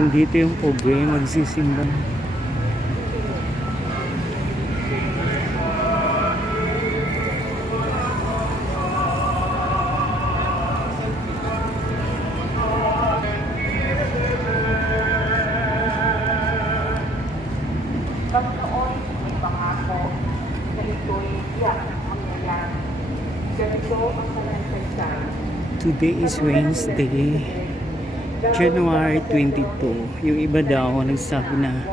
Nandito yung pobre, magsisimba. Panginoon, may pangako, ganito'y tiyak ang nangyayari. Ganito ang salaysay. Today is Wednesday, January 22. Yung iba daw nagsabi na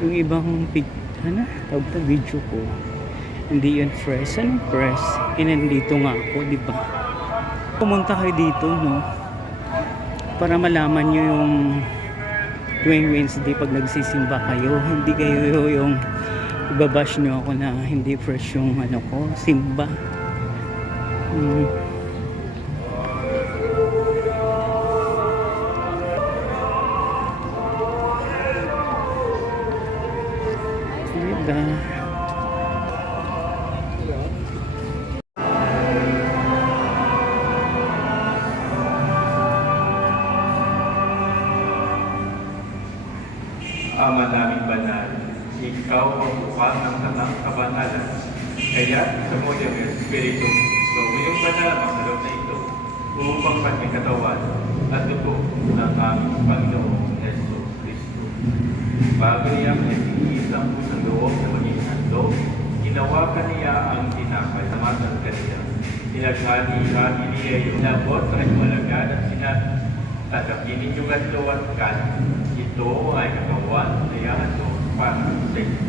yung ibang tawag na video ko, hindi yun fresh. Anong fresh? Nandito nga ako, di ba? Pumunta kayo dito, no? Para malaman nyo yung tuwing Wednesday pag nagsisimba kayo, hindi kayo yung ibabash nyo ako na hindi fresh yung ano ko, simba. Diba? Ama naming banal, ikaw ang bukal ng tanang kabanalan. Kaya sa mo yung Espiritu, so ngayong banal ang sa loob na ito, upang pagkikatawan at dugo ng aming Panginoong Jesus Cristo. Bago niya pinag-iisang po sa loob na maging handog, ginawakan niya ang tinapay na matang kaniya. Pinaghati-hati niya yung labot sa kanyang alagad at sinabi, "Tatapin ninyo ganito at kanin. Ito ay katawan na yahan para sa inyo."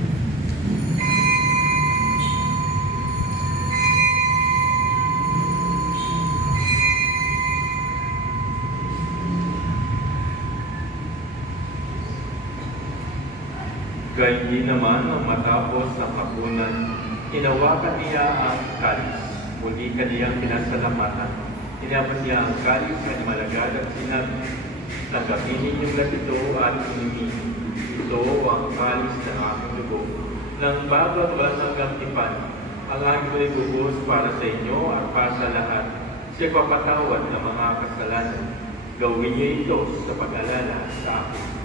Gayun naman ang matapos ang hapunan, hinawakan niya ang kalis. Muli kaniyang pinasalamatan. Inabot niya ang kalis sa malagad at sinabi, "Tanggapin ninyong lahat ito at inumin. Ito ang kalis ng aking dugo. Nang bago at hanggang tipan, ang aking binubus para sa inyo at para sa lahat sa ipapatawad ng mga kasalanan. Gawin niyo ito sa pag-alala sa akin."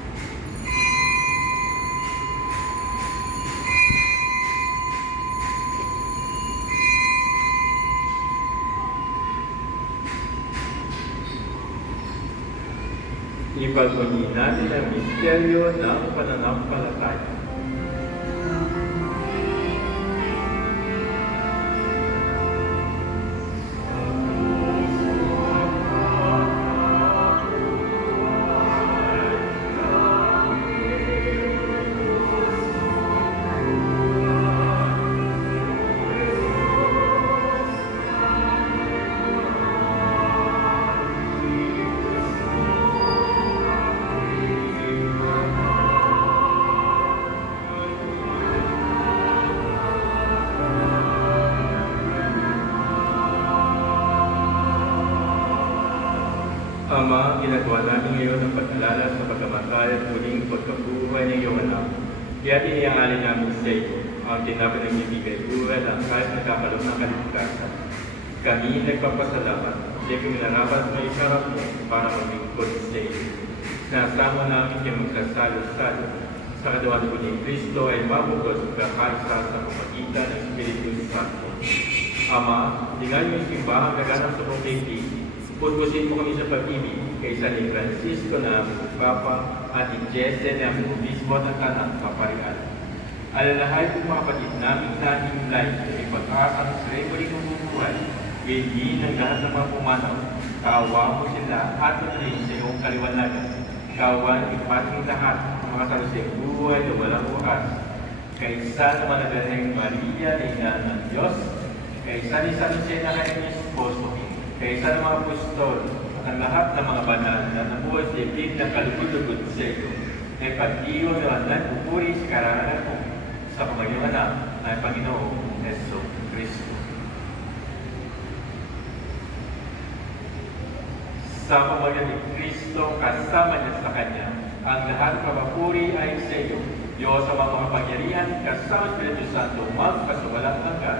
Ipagmuli natin ang misteryo ng pananampalataya. Ama, ginagawa namin ngayon ang pag-alala sa pagkamatay at muling pagkabuhay ng iyong anak. Kaya iniangalin namin sa iyo ang tinapay ng ibigay buhay ng kahit nagkakalong ng kaligtasan. Kami nagpapasalamat sa iyong minarapat na isarap mo para maglingkod sa iyo. Sinasama namin yung magsasalo-salo sa katawan ni Kristo ay mabukod sa kakaisa sa pamagitan ng Espiritu Santo. Ama, tingnan niyo yung simbahan naganap sa buong daigdig. Purpusin mo kami sa pag-ibig kaysa ni Francisco na Papa at ni Jesse na Obispo ng Tanang Paparian. Alalahay kong mga kapatid namin nanimlay sa ipag-asang sa muling mabubuhay, hindi ng lahat ng mga pumanaw. Kaawa mo sila at rin sa iyong kaliwanagan. Kaawan ipating lahat ng mga saluseng buhay na walang wakas. Kaysa naman na Birheng Maria na Ina ng Diyos, kaysa ni San Jose na kanyang esposo, kaysa ng mga apostol at ang lahat ng mga banal na nabuhay sa ibig ng kalugod-lugod sa iyo, ay pag-iwan ng anak pupuri sa karangalan mo sa pamagyong anak ng Panginoong Jesus Cristo. Sa pamagyong ni Cristo, kasama niya sa Kanya, ang lahat ng papuri ay sa iyo, Diyos sa mga kapangyarihan, kasama ng Espiritu Santo, magpasuwalang hanggan.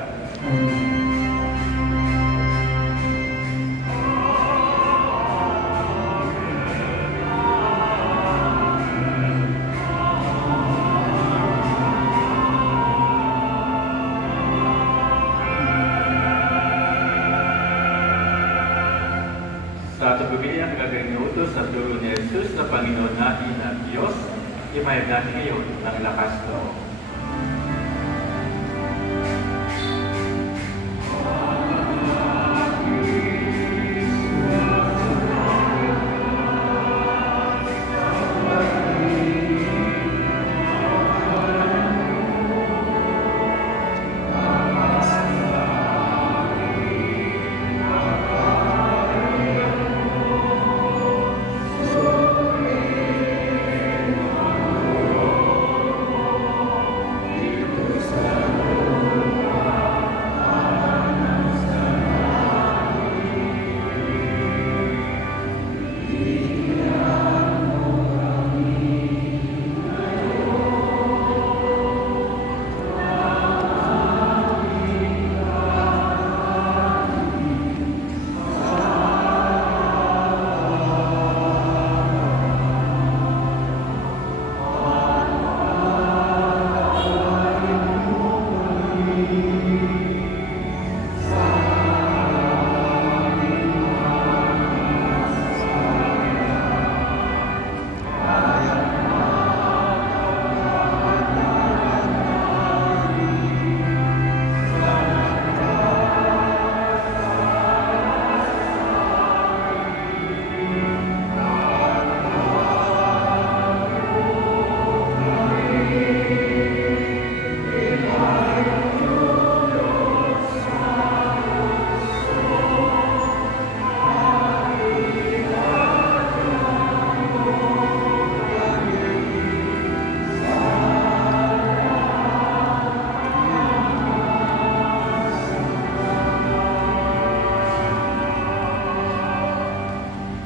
Sa pagbibili ng kagagaling na utos sa turo ni Jesus na Panginoon natin at Diyos, ipahayag natin ngayon ang lakas loob.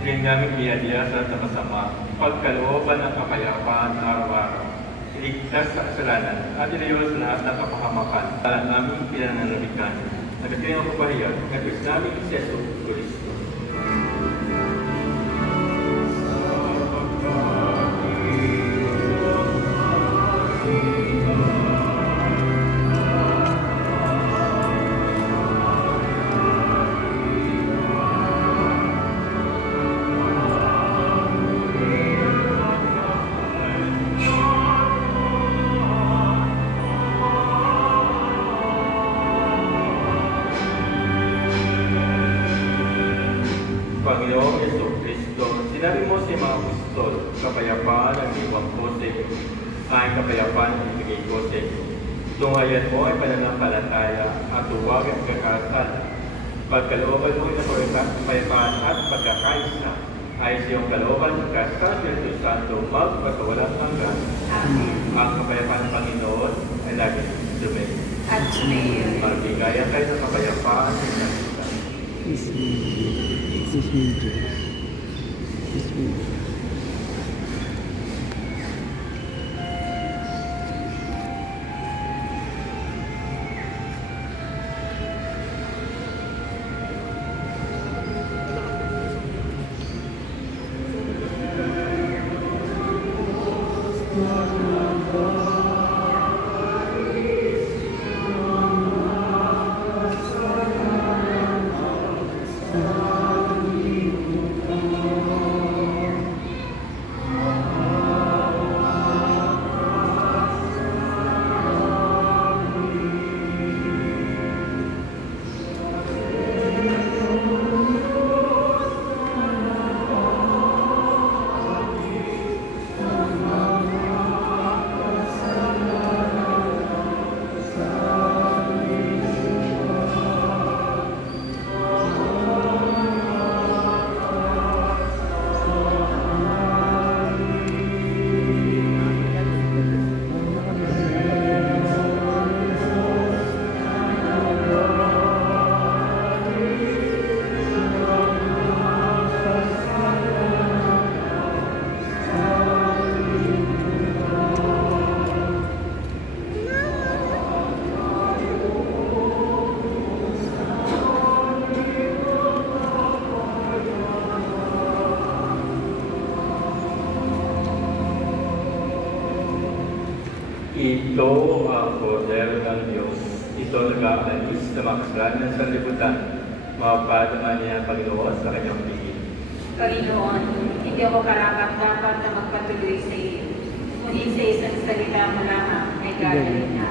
Rin namin biyadiyasan sa masama, pagkalooban ng kapayapaan araw-araw, iligtas sa kasalanan, at ilayo sa lahat ng kapahamakan, talaan namin pinananamikan, nagkatilang kapahiyag, na Diyos namin si Jesus Cristo. Panginoong Yesu Cristo, sinabi mo sa mga apostol, kapayapaan ang iwan ko sa iyo, aking kapayapaan ang ibigay ko sa iyo. Tunghayan mo ay pananampalataya at huwag ang kakasal. Pagkalooban mo ng kapayapaan at pagkakaisa, ay sa iyong kalooban ng kasal Espiritu Santo magpagawalang hanggan. Ang kapayapaan ng Panginoon ay laging sumayin. At sumayin. Magbigayan kayo ng kapayapaan ng Panginoon. Excuse me, Diyos. Excuse me. Ito ang poder ng Diyos. Ito nag-aalis sa mga kasalanan ng sanlibutan. Mapapadaman niya ang Panginoon sa kanyang pigil. Panginoon, hindi ako karapat-dapat na magpatuloy sa iyo. Ngunit sa isang salita mo lamang ay gagawin na.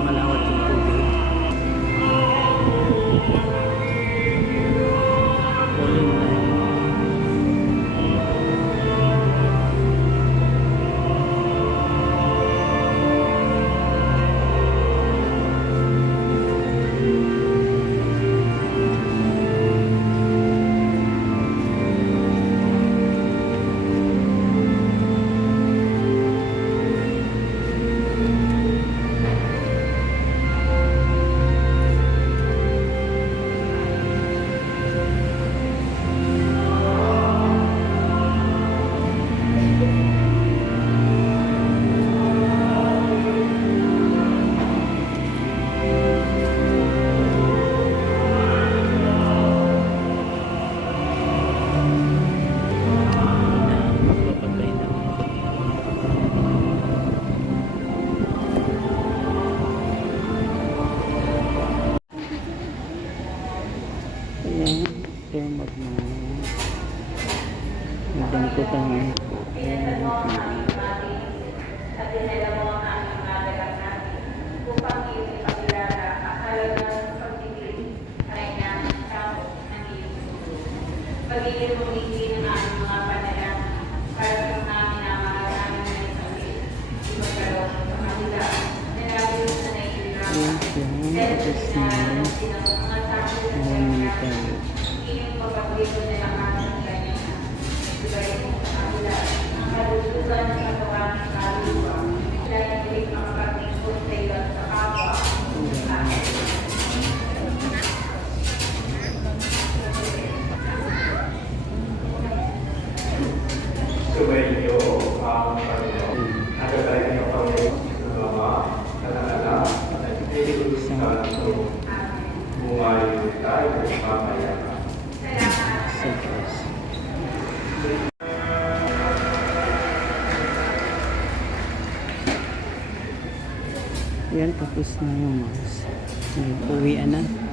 Malawat yung tubig. Falling line. Magpapagay na. Ayan, termag na. Magdang ko tangan po. Ayan, At dinala mo ang aming madalang natin upang iyong ipakilala ang halagang pagtitiis ay ng tao ng iyong mundo. Pagiging humindi ng aming mga panalangin para sa mga minamahalaman na isangin. Ipagkalong sa kanila na labis na naiirang. ayan siya. Tapos na. Ayan tayo. Iyong pagpapalito nila ang aming ganyan. Ibalik mo sa kanila ang kalusugan ng katawan ng kaluluwa. Dahil hindi makapagtingkot sa iyo at sa kapwa. Sumainyo ang Panginoon. At tayo ng Panginoon sa Ama, sa Anak, at sa Espiritu Santo. Bumayo tayo mamaya. Sa Diyos. Ayan, tapos na yung mas. Uwian na.